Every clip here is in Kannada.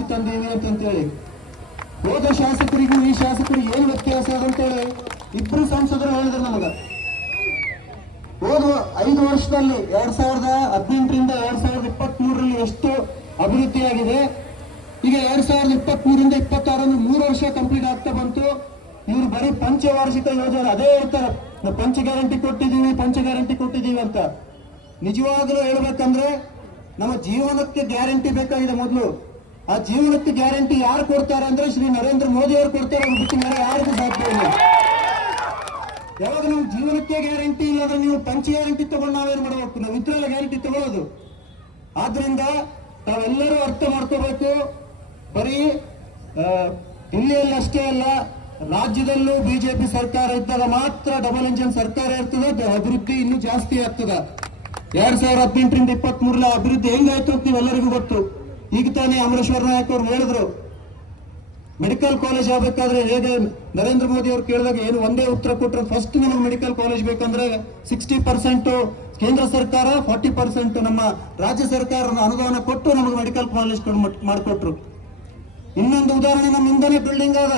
ಜಾಸ್ತಿ ತಂದೀವಿ ಅಂತೇಳಿ. ಹೋದ ಶಾಸಕರಿಗೂ ಈ ಶಾಸಕರಿಗೆ ಏನು ವ್ಯತ್ಯಾಸ ಅಂತೇಳಿ ಇಬ್ರು ಸಂಸದರು ಹೇಳಿದ್ರು ನಮಗ. ಹೋದ 5 ವರ್ಷದಲ್ಲಿ 2018ರಿಂದ 2023ರಲ್ಲಿ ಎಷ್ಟು ಅಭಿವೃದ್ಧಿಯಾಗಿದೆ, ಈಗ 2023ರಿಂದ 26 3 ವರ್ಷ ಕಂಪ್ಲೀಟ್ ಆಗ್ತಾ ಬಂತು. ಇವ್ರು ಬರೀ ಪಂಚವಾರ್ಷಿಕ ಯೋಜನೆ ಅದೇ ಹೇಳ್ತಾರೆ, ನಾವು ಪಂಚ ಗ್ಯಾರಂಟಿ ಕೊಟ್ಟಿದ್ದೀವಿ ಅಂತ. ನಿಜವಾಗ್ಲೂ ಹೇಳ್ಬೇಕಂದ್ರೆ ನಮ್ಮ ಜೀವನಕ್ಕೆ ಗ್ಯಾರಂಟಿ ಬೇಕಾಗಿದೆ. ಮೊದಲು ಆ ಜೀವನಕ್ಕೆ ಗ್ಯಾರಂಟಿ ಯಾರು ಕೊಡ್ತಾರೆ ಅಂದ್ರೆ ಶ್ರೀ ನರೇಂದ್ರ ಮೋದಿ ಅವರು ಕೊಡ್ತಾರೆ, ಅವ್ರು ಬಿಟ್ಟು ಬೇರೆ ಯಾರಿಗೂ ಸಾಧ್ಯ ಇಲ್ಲ. ಯಾವಾಗ ನಾವು ಜೀವನಕ್ಕೆ ಗ್ಯಾರಂಟಿ ಇಲ್ಲ ಅಂದ್ರೆ ನೀವು ಪಂಚ ಗ್ಯಾರಂಟಿ ತಗೊಂಡು ನಾವೇನು ಮಾಡಬೇಕು, ನಾವು ಇದ್ರಲ್ಲ ಗ್ಯಾರಂಟಿ ತಗೊಳ್ಳೋದು. ಆದ್ರಿಂದ ತಾವೆಲ್ಲರೂ ಅರ್ಥ ಮಾಡ್ಕೋಬೇಕು, ಬರೀ ದಿಲ್ಲಿಯಲ್ಲಿ ಅಷ್ಟೇ ಅಲ್ಲ, ರಾಜ್ಯದಲ್ಲೂ ಬಿಜೆಪಿ ಸರ್ಕಾರ ಇದ್ದಾಗ ಮಾತ್ರ ಡಬಲ್ ಇಂಜಿನ್ ಸರ್ಕಾರ ಇರ್ತದೆ, ಅಭಿವೃದ್ಧಿ ಇನ್ನೂ ಜಾಸ್ತಿ ಆಗ್ತದ. 2018ರಿಂದ 23ರ ಅಭಿವೃದ್ಧಿ ಹೆಂಗಾಯ್ತು ಅಂತ ನೀವೆಲ್ಲರಿಗೂ ಗೊತ್ತು. ಈಗ ತಾನೇ ಅಮರೇಶ್ವರ ನಾಯಕ್ ಅವರು ಹೇಳಿದ್ರು, ಮೆಡಿಕಲ್ ಕಾಲೇಜ್ ಆಗಬೇಕಾದ್ರೆ ಹೇಗೆ ನರೇಂದ್ರ ಮೋದಿ ಅವರು ಕೇಳಿದಾಗ ಏನು ಒಂದೇ ಉತ್ತರ ಕೊಟ್ಟರು, ಫಸ್ಟ್ ನಮಗೆ ಮೆಡಿಕಲ್ ಕಾಲೇಜ್ ಬೇಕಂದ್ರೆ 60% ಕೇಂದ್ರ ಸರ್ಕಾರ, 40% ನಮ್ಮ ರಾಜ್ಯ ಸರ್ಕಾರ ಅನುದಾನ ಕೊಟ್ಟು ನಮಗೆ ಮೆಡಿಕಲ್ ಕಾಲೇಜ್ ಮಾಡಿಕೊಟ್ರು. ಇನ್ನೊಂದು ಉದಾಹರಣೆ, ನಮ್ಮ ಇಂಧನ ಬಿಲ್ಡಿಂಗ್ ಆದ,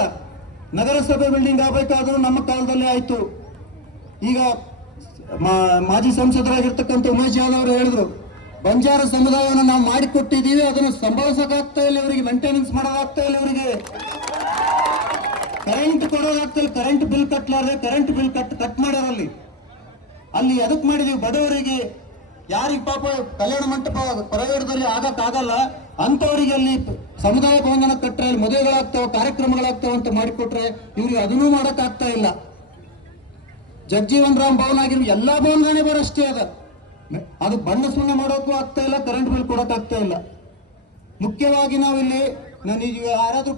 ನಗರಸಭೆ ಬಿಲ್ಡಿಂಗ್ ಆಗಬೇಕಾದ್ರೂ ನಮ್ಮ ಕಾಲದಲ್ಲಿ ಆಯ್ತು. ಈಗ ಮಾಜಿ ಸಂಸದರಾಗಿರ್ತಕ್ಕಂಥ ಉಮೇಶ್ ಜಾಧವ್ ಅವರು ಹೇಳಿದ್ರು, ಬಂಜಾರ ಸಮುದಾಯವನ್ನು ನಾವು ಮಾಡಿಕೊಟ್ಟಿದ್ದೀವಿ, ಅದನ್ನು ಸಂಭಾಳಿಸೋಕಾಗ್ತಾ ಇಲ್ಲ ಇವರಿಗೆ, ಮೇಂಟೆನೆನ್ಸ್ ಮಾಡೋದಾಗ್ತಾ ಇಲ್ಲ ಇವರಿಗೆ, ಕರೆಂಟ್ ಕೊಡೋದಾಗ್ತಾ ಇಲ್ಲ, ಕರೆಂಟ್ ಬಿಲ್ ಕಟ್ಟಲಾರ್ದೆ ಕರೆಂಟ್ ಬಿಲ್ ಕಟ್ ಮಾಡ್ಯಾರಲ್ಲಿ. ಅಲ್ಲಿ ಎದಕ್ ಮಾಡಿದೀವಿ, ಬಡವರಿಗೆ ಯಾರಿಗೆ ಪಾಪ ಕಲ್ಯಾಣ ಮಂಟಪ ಪ್ರೈವೇಟ್ದಲ್ಲಿ ಆಗಕ್ಕಾಗಲ್ಲ ಅಂತವರಿಗೆ ಅಲ್ಲಿ ಸಮುದಾಯ ಭವನ ಕಟ್ಟರೆ ಮದುವೆಗಳಾಗ್ತಾವ, ಕಾರ್ಯಕ್ರಮಗಳಾಗ್ತಾವ ಅಂತ ಮಾಡಿಕೊಟ್ರೆ ಇವ್ರಿಗೆ ಅದನ್ನೂ ಮಾಡಕ್ ಆಗ್ತಾ ಇಲ್ಲ. ಜಗಜೀವನ್ ರಾಮ್ ಭವನ ಆಗಿರೋ ಎಲ್ಲಾ ಭವನಗಳೇ ಬರಷ್ಟೇ ಅದು ಬಣ್ಣ ಸುಣ್ಣ ಮಾಡೋಕ್ಕೂ ಆಗ್ತಾ ಇಲ್ಲ, ಕರೆಂಟ್ ಬಿಲ್ ಕೊಡಕ್ ಆಗ್ತಾ ಇಲ್ಲ. ಮುಖ್ಯವಾಗಿ ನಾವಿಲ್ಲಿ ನಾನು ಯಾರಾದ್ರೂ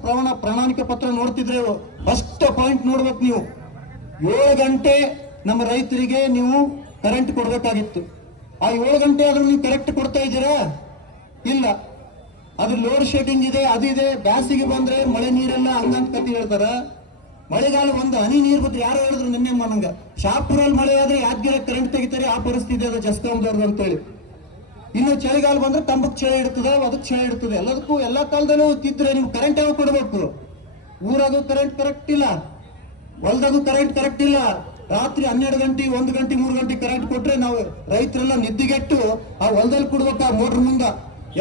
ಪ್ರಣಾಳಿಕೆ ಪತ್ರ ನೋಡ್ತಿದ್ರೆ ಫಸ್ಟ್ ಪಾಯಿಂಟ್ ನೋಡ್ಬೇಕು ನೀವು, 7 ಗಂಟೆ ನಮ್ಮ ರೈತರಿಗೆ ನೀವು ಕರೆಂಟ್ ಕೊಡ್ಬೇಕಾಗಿತ್ತು. ಆ 7 ಗಂಟೆ ಆದ್ರೂ ನೀವು ಕರೆಕ್ಟ್ ಕೊಡ್ತಾ ಇದ್ದೀರಾ? ಇಲ್ಲ. ಅದು ಲೋಡ್ ಶೆಡ್ಡಿಂಗ್ ಇದೆ, ಅದಿದೆ. ಬ್ಯಾಸಿಗೆ ಬಂದ್ರೆ ಮಳೆ ನೀರೆಲ್ಲ ಹಂಗಂತ ಕತ್ತಿ ಹೇಳ್ತಾರ. ಮಳೆಗಾಲ ಒಂದು ಹನಿ ನೀರು ಬಂದ್ರೆ ಯಾರು ಹೇಳಿದ್ರು ನಿನ್ನೆ ನಂಗ, ಶಾಪುರಲ್ಲಿ ಮಳೆ ಆದ್ರೆ ಯಾದಗಿರಿ ಕರೆಂಟ್ ತೆಗಿತಾರೆ, ಆ ಪರಿಸ್ಥಿತಿ ಅದು ಜಸ್ಕಾಂದವ್ರದ್ದು ಅಂತೇಳಿ. ಇನ್ನು ಚಳಿಗಾಲ ಬಂದ್ರೆ ತಂಬಕ್ ಚಳಿ ಇಡ್ತದೆ, ಅದಕ್ಕೆ ಚಳಿ ಇಡ್ತದೆ. ಎಲ್ಲದಕ್ಕೂ ಎಲ್ಲಾ ಕಾಲದಲ್ಲೂ ತಿದ್ರೆ ನೀವು ಕರೆಂಟ್ ಯಾವಾಗ ಕೊಡಬೇಕು? ಊರಾಗೂ ಕರೆಂಟ್ ಕರೆಕ್ಟ್ ಇಲ್ಲ, ಹೊಲದಾಗೂ ಕರೆಂಟ್ ಕರೆಕ್ಟ್ ಇಲ್ಲ. ರಾತ್ರಿ 12 ಗಂಟೆ 1 ಗಂಟೆ 3 ಗಂಟೆ ಕರೆಂಟ್ ಕೊಟ್ರೆ ನಾವು ರೈತರೆಲ್ಲ ನಿದ್ದಿಗೆಟ್ಟು ಆ ಹೊಲದಲ್ಲಿ ಕೊಡ್ಬೇಕ ಮೋಟ್ರ್ ಮುಂದ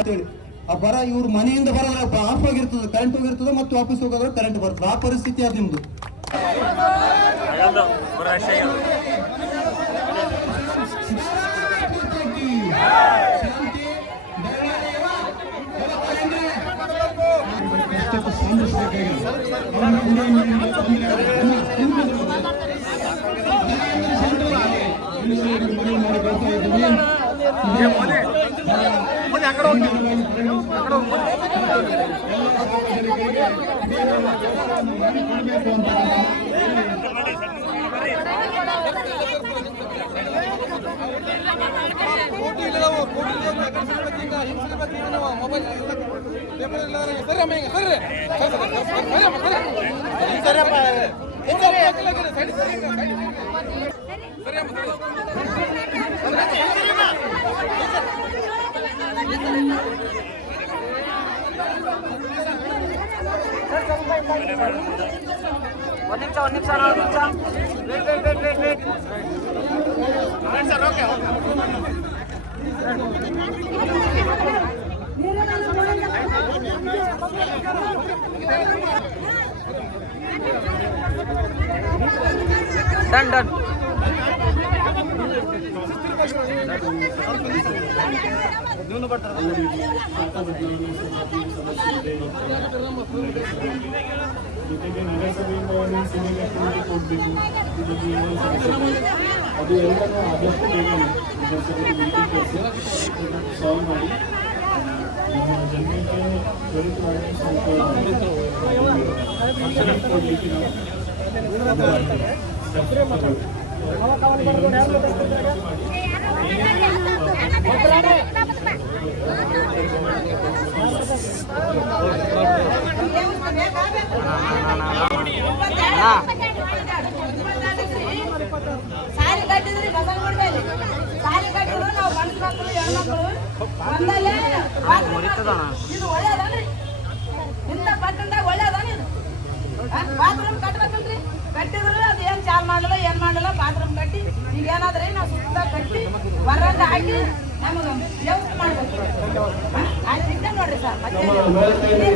ಹೇಳಿ. ಆ ಬರ ಇವ್ರ ಮನೆಯಿಂದ ಬರೋದ್ರ ಆಫ್ ಆಗಿರ್ತದೆ, ಕರೆಂಟ್ ಹೋಗಿರ್ತದೆ, ಮತ್ತೆ ವಾಪಸ್ ಹೋಗೋದ್ರೆ ಕರೆಂಟ್ ಬರ್ತದೆ. ಆ ಪರಿಸ್ಥಿತಿ ಅದು ನಿಮ್ದು. ಒಂದು ನಿಮಿಷ ವೇಟ್ ಸರ್. ಓಕೆ ಡನ್ ಜೊತೆಗೆ ನಗರಸಭೆಯಿಂದ ಕೊಡಬೇಕು, ಅದು ಎಲ್ಲನೂ ಆದಷ್ಟು ಬೇಗ ನಗರಸಭೆಗೆ ಮೀಟಿಂಗ್ ಕಳಿಸಿ ಸಾಲ್ವ್ ಮಾಡಿ ನಮ್ಮ ಜನರಿಗೆ ತ್ವರಿತವಾಗಿ ಸ್ವಲ್ಪ ಕೊಡಲಿಕ್ಕೆ ಸಾಲಿ ಕಟ್ಟಿದ್ರಿ ಬಸವ ನೋಡ್ಬೇಡಿ, ಸಾಲಿ ಕಟ್ಟಿದ್ರು ನಾವು ಗಂಡು ಮಕ್ಕಳು ಹೆಣ್ಮಕ್ಳು ಇದು ಒಳ್ಳೇದಲ್ರಿ. ಬಾತ್ರೂಮ್ ಕಟ್ಬೇಕಲ್ರಿ, ಕಟ್ಟಿದ್ರೆ ಅದು ಏನ್ ಚಾಲ್ ಮಾಡಲ್ಲ ಏನ್ ಮಾಡಲ್ಲ. ಬಾತ್ರೂಮ್ ಕಟ್ಟಿ ಈಗ ಏನಾದ್ರೆ ನಾವು ಸುತ್ತ ಕಟ್ಟಿ ಹೊರಗ ಹಾಕಿ ನಮಗೆ ವ್ಯವಸ್ಥೆ ಮಾಡ್ಬೇಕು. ಆಯ್ತು ನೋಡ್ರಿ ಸರ್. ಮತ್ತೆ